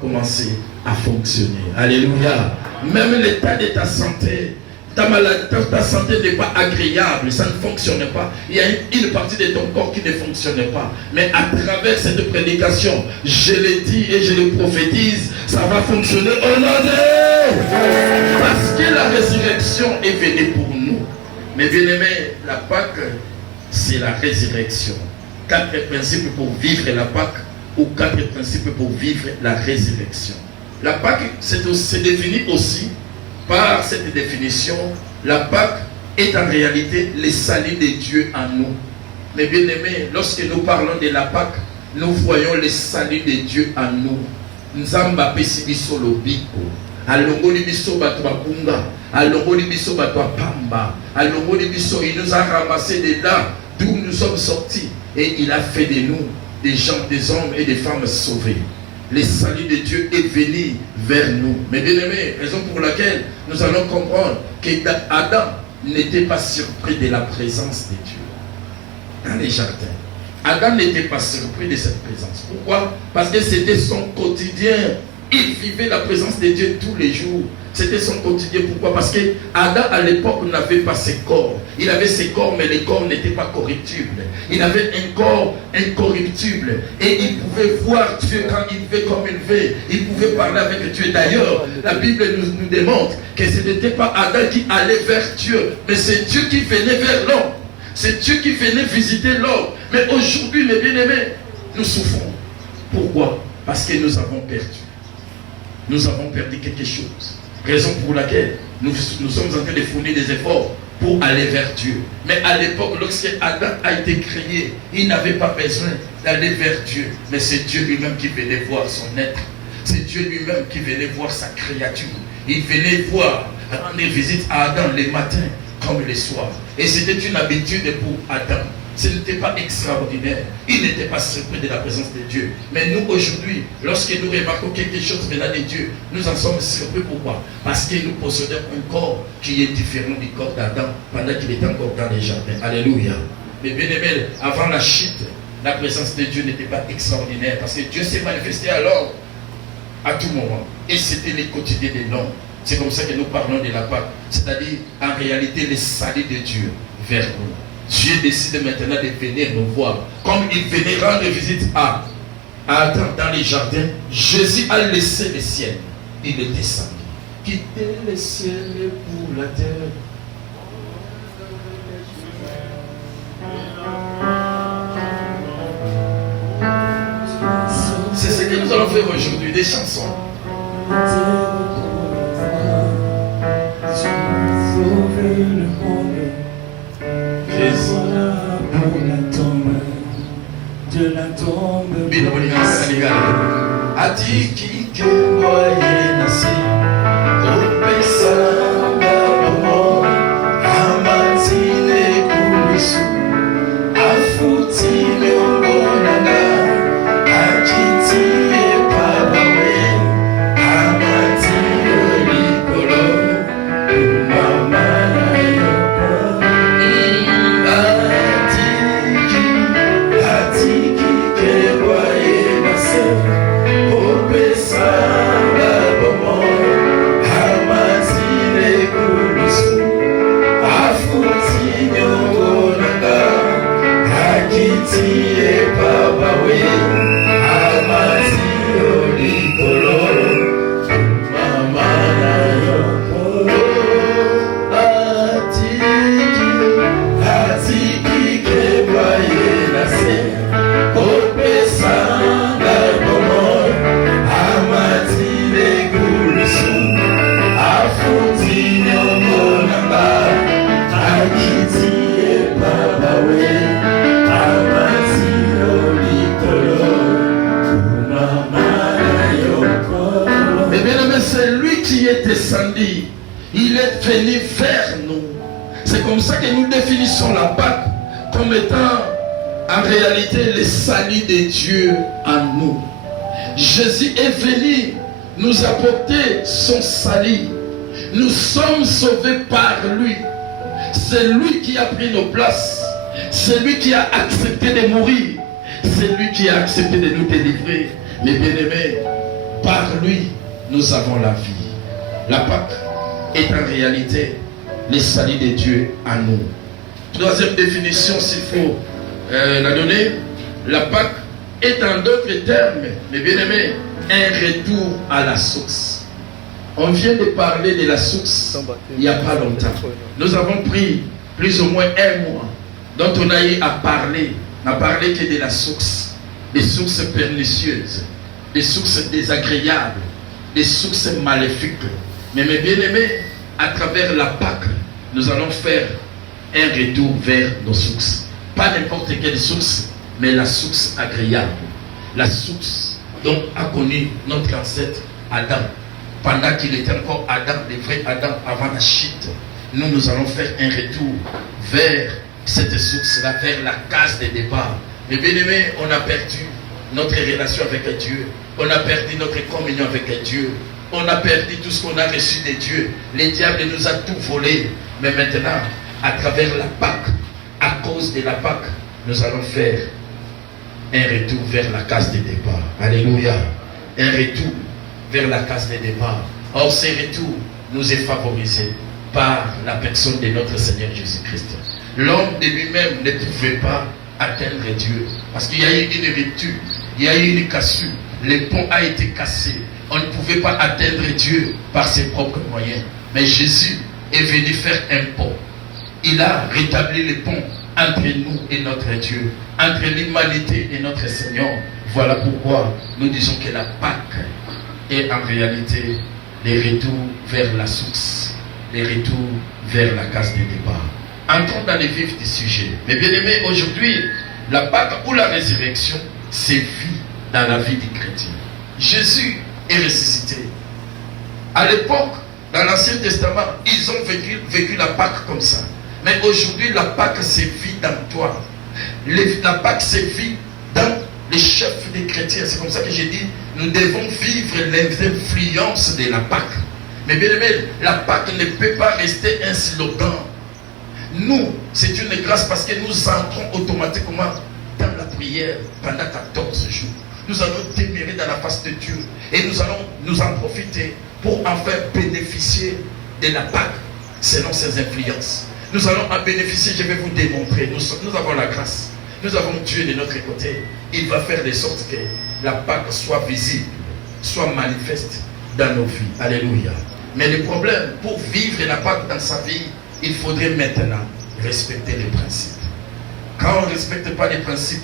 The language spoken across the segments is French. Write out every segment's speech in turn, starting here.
commencer à fonctionner. Alléluia. Même l'état de ta santé, ta santé n'est pas agréable, ça ne fonctionne pas. Il y a une partie de ton corps qui ne fonctionne pas. Mais à travers cette prédication, je le dis et je le prophétise, ça va fonctionner au nom de... Parce que la résurrection est venue pour nous. Mais bien aimé, la Pâque, c'est la résurrection. 4 principes pour vivre la Pâque, ou 4 principes pour vivre la résurrection. La Pâque, c'est défini aussi par cette définition. La Pâque est en réalité le salut de Dieu en nous. Mais bien aimé, lorsque nous parlons de la Pâque, nous voyons le salut de Dieu en nous. Nzamba pesi biso lobiko, alongoli biso bato bakunga, alongoli biso bato pamba, alongoli biso, il nous a ramassé de là d'où nous sommes sortis et il a fait de nous des gens, des hommes et des femmes sauvés. Le salut de Dieu est venu vers nous. Mais bien aimé, raison pour laquelle nous allons comprendre qu'Adam n'était pas surpris de la présence de Dieu dans les jardins. Adam n'était pas surpris de cette présence. Pourquoi? Parce que c'était son quotidien. Il vivait la présence de Dieu tous les jours. C'était son quotidien. Pourquoi? Parce que Adam à l'époque n'avait pas ses corps. Il avait ses corps, mais les corps n'étaient pas corruptibles. Il avait un corps incorruptible. Et il pouvait voir Dieu quand il veut, comme il veut. Il pouvait parler avec Dieu. D'ailleurs, la Bible nous démontre que ce n'était pas Adam qui allait vers Dieu, mais c'est Dieu qui venait vers l'homme. C'est Dieu qui venait visiter l'homme. Mais aujourd'hui, mes bien-aimés, nous souffrons. Pourquoi? Parce que nous avons perdu. Nous avons perdu quelque chose. Raison pour laquelle nous sommes en train de fournir des efforts pour aller vers Dieu. Mais à l'époque, lorsque Adam a été créé, il n'avait pas besoin d'aller vers Dieu. Mais c'est Dieu lui-même qui venait voir son être. C'est Dieu lui-même qui venait voir sa créature. Il venait voir, rendre visite à Adam les matins comme les soirs. Et c'était une habitude pour Adam. Ce n'était pas extraordinaire. Il n'était pas surpris de la présence de Dieu. Mais nous, aujourd'hui, lorsque nous remarquons quelque chose venant de Dieu, nous en sommes surpris. Pourquoi? Parce que nous possédons un corps qui est différent du corps d'Adam pendant qu'il était encore dans les jardins. Alléluia. Mais bien aimé, avant la chute, la présence de Dieu n'était pas extraordinaire. Parce que Dieu s'est manifesté alors à tout moment. Et c'était le quotidien de l'homme. C'est comme ça que nous parlons de la Pâque. C'est-à-dire, en réalité, le salut de Dieu vers nous. Dieu décide maintenant de venir nous voir. Comme il venait rendre visite à Adam dans les jardins, Jésus a laissé le ciel. Il est descendu. Quitter le ciel pour la terre. C'est ce que nous allons faire aujourd'hui, des chansons. Sauver le monde. Pour la tombe, de la tombe. Atiki que voyez nasi, opesanga bomo, amatine kulisu, afuti leongonanga, akiti epabawe, amati olikolo, mama yoko. Atiki que voyez nasi, opesanga bomo, amatine kulisu, afuti leongonanga, akiti epabawe, amati olikolo, mama yoko. Atiki que voyez nasi, opesanga bomo, amati kulisu, afuti leongonanga, akiti epabawe, amati olikolo, mama yoko. Eh bien, mais c'est lui qui est descendu. Il est venu vers nous. C'est comme ça que nous définissons la Pâque comme étant en réalité le salut de Dieu en nous. Jésus est venu nous apporter son salut. Nous sommes sauvés par lui. C'est lui qui a pris nos places. C'est lui qui a accepté de mourir. C'est lui qui a accepté de nous délivrer. Mais bien-aimés, par lui, nous avons la vie. La Pâque est en réalité le salut de Dieu à nous. Troisième définition, s'il faut la donner, la Pâque est en d'autres termes, mes bien-aimés, un retour à la source. On vient de parler de la source il n'y a pas longtemps. Nous avons pris plus ou moins un mois dont on a eu à parler. On n'a parlé que de la source, des sources pernicieuses, des sources désagréables, des sources maléfiques. Mais mes bien-aimés, à travers la Pâque, nous allons faire un retour vers nos sources. Pas n'importe quelle source, mais la source agréable. La source dont a connu notre ancêtre Adam. Pendant qu'il était encore Adam, le vrai Adam, avant la chute. Nous allons faire un retour vers cette source-là, vers la case de départ. Mais bien aimé, on a perdu notre relation avec Dieu. On a perdu notre communion avec Dieu. On a perdu tout ce qu'on a reçu de Dieu. Le diable nous a tout volé. Mais maintenant, à travers la Pâque, à cause de la Pâque, nous allons faire un retour vers la case de départ. Alléluia. Un retour vers la case de départ. Or, ce retour nous est favorisé par la personne de notre Seigneur Jésus-Christ. L'homme de lui-même ne pouvait pas atteindre Dieu. Parce qu'il y a eu une rupture, il y a eu une cassure. Le pont a été cassé. On ne pouvait pas atteindre Dieu par ses propres moyens. Mais Jésus est venu faire un pont. Il a rétabli le pont entre nous et notre Dieu, entre l'humanité et notre Seigneur. Voilà pourquoi nous disons que la Pâque est en réalité le retour vers la source, le retour vers la case de départ. Entrons dans les vifs du sujet. Mais bien aimés, aujourd'hui, la Pâque ou la résurrection, c'est vie dans la vie du chrétien. Jésus est ressuscité. À l'époque, dans l'Ancien Testament, ils ont vécu la Pâque comme ça. Mais aujourd'hui, la Pâque, c'est vie dans toi. La Pâque, c'est vie dans les chefs des chrétiens. C'est comme ça que j'ai dit, nous devons vivre les influences de la Pâque. Mais bien aimé, la Pâque ne peut pas rester un slogan. Nous, c'est une grâce parce que nous entrons automatiquement dans la prière pendant 14 jours. Nous allons demeurer dans la face de Dieu et nous allons nous en profiter pour enfin bénéficier de la Pâque selon ses influences. Nous allons en bénéficier, je vais vous démontrer. Nous avons la grâce. Nous avons Dieu de notre côté. Il va faire de sorte que la Pâque soit visible, soit manifeste dans nos vies. Alléluia. Mais le problème, pour vivre la Pâque dans sa vie, il faudrait maintenant respecter les principes. Quand on ne respecte pas les principes,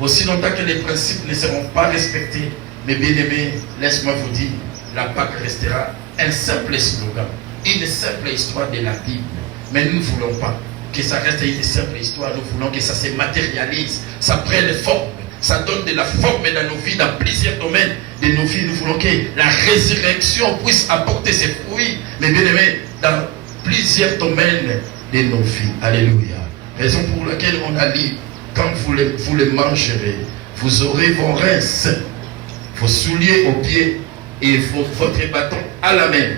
aussi longtemps que les principes ne seront pas respectés, mes bien-aimés, laisse-moi vous dire, la Pâque restera un simple slogan, une simple histoire de la Bible. Mais nous ne voulons pas que ça reste une simple histoire, nous voulons que ça se matérialise, ça prenne forme, ça donne de la forme dans nos vies, dans plusieurs domaines de nos vies. Nous voulons que la résurrection puisse apporter ses fruits, mais bien aimés, dans plusieurs domaines de nos vies. Alléluia. Raison pour laquelle on a dit, quand vous les mangerez, vous aurez vos reins sains, vos souliers aux pieds et votre bâton à la main.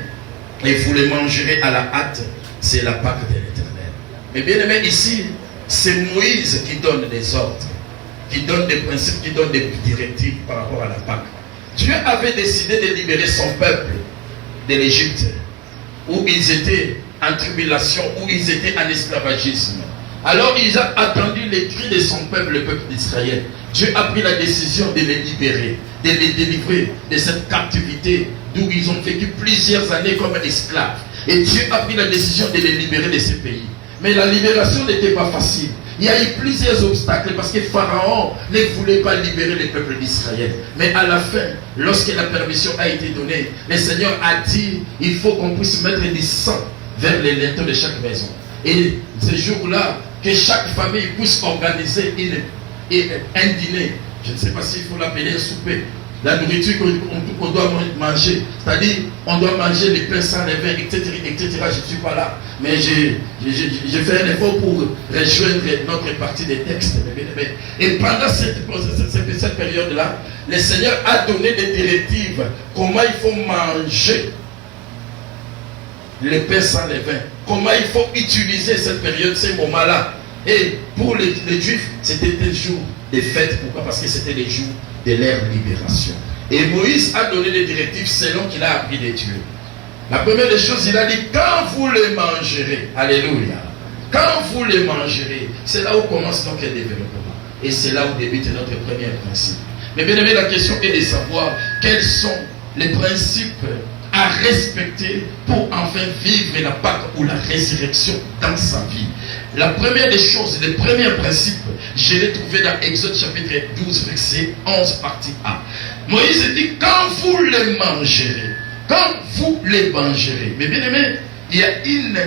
Et vous les mangerez à la hâte. C'est la Pâque de l'Éternel. Mais bien aimé, ici, c'est Moïse qui donne des ordres, qui donne des principes, qui donne des directives par rapport à la Pâque. Dieu avait décidé de libérer son peuple de l'Égypte, où ils étaient en tribulation, où ils étaient en esclavagisme. Alors il a attendu les cris de son peuple, le peuple d'Israël. Dieu a pris la décision de les libérer, de les délivrer de cette captivité d'où ils ont vécu plusieurs années comme esclaves. Et Dieu a pris la décision de les libérer de ce pays. Mais la libération n'était pas facile. Il y a eu plusieurs obstacles parce que Pharaon ne voulait pas libérer le peuple d'Israël. Mais à la fin, lorsque la permission a été donnée, le Seigneur a dit, il faut qu'on puisse mettre du sang vers les linteaux de chaque maison. Et ce jour-là, que chaque famille puisse organiser un dîner. Je ne sais pas s'il faut l'appeler un souper. La nourriture qu'on doit manger. C'est-à-dire, on doit manger les pains sans levain, etc., etc. Je ne suis pas là. Mais j'ai fait un effort pour rejoindre notre partie des textes. Et pendant cette période-là, le Seigneur a donné des directives. Comment il faut manger les pains sans levain. Comment il faut utiliser cette période, ces moments-là. Et pour les Juifs, c'était des jours de fête. Pourquoi? Parce que c'était les jours de leur libération. Et Moïse a donné des directives selon qu'il a appris des dieux. La première des choses, il a dit, quand vous les mangerez, alléluia, quand vous les mangerez, c'est là où commence donc le développement. Et c'est là où débute notre premier principe. Mais bien aimé, la question est de savoir quels sont les principes à respecter pour enfin vivre la Pâque ou la résurrection dans sa vie. La première des choses, le premier principe, je l'ai trouvé dans Exode chapitre 12, verset 11, partie A. Moïse dit, quand vous les mangerez, quand vous les mangerez. Mais bien aimé, il y a une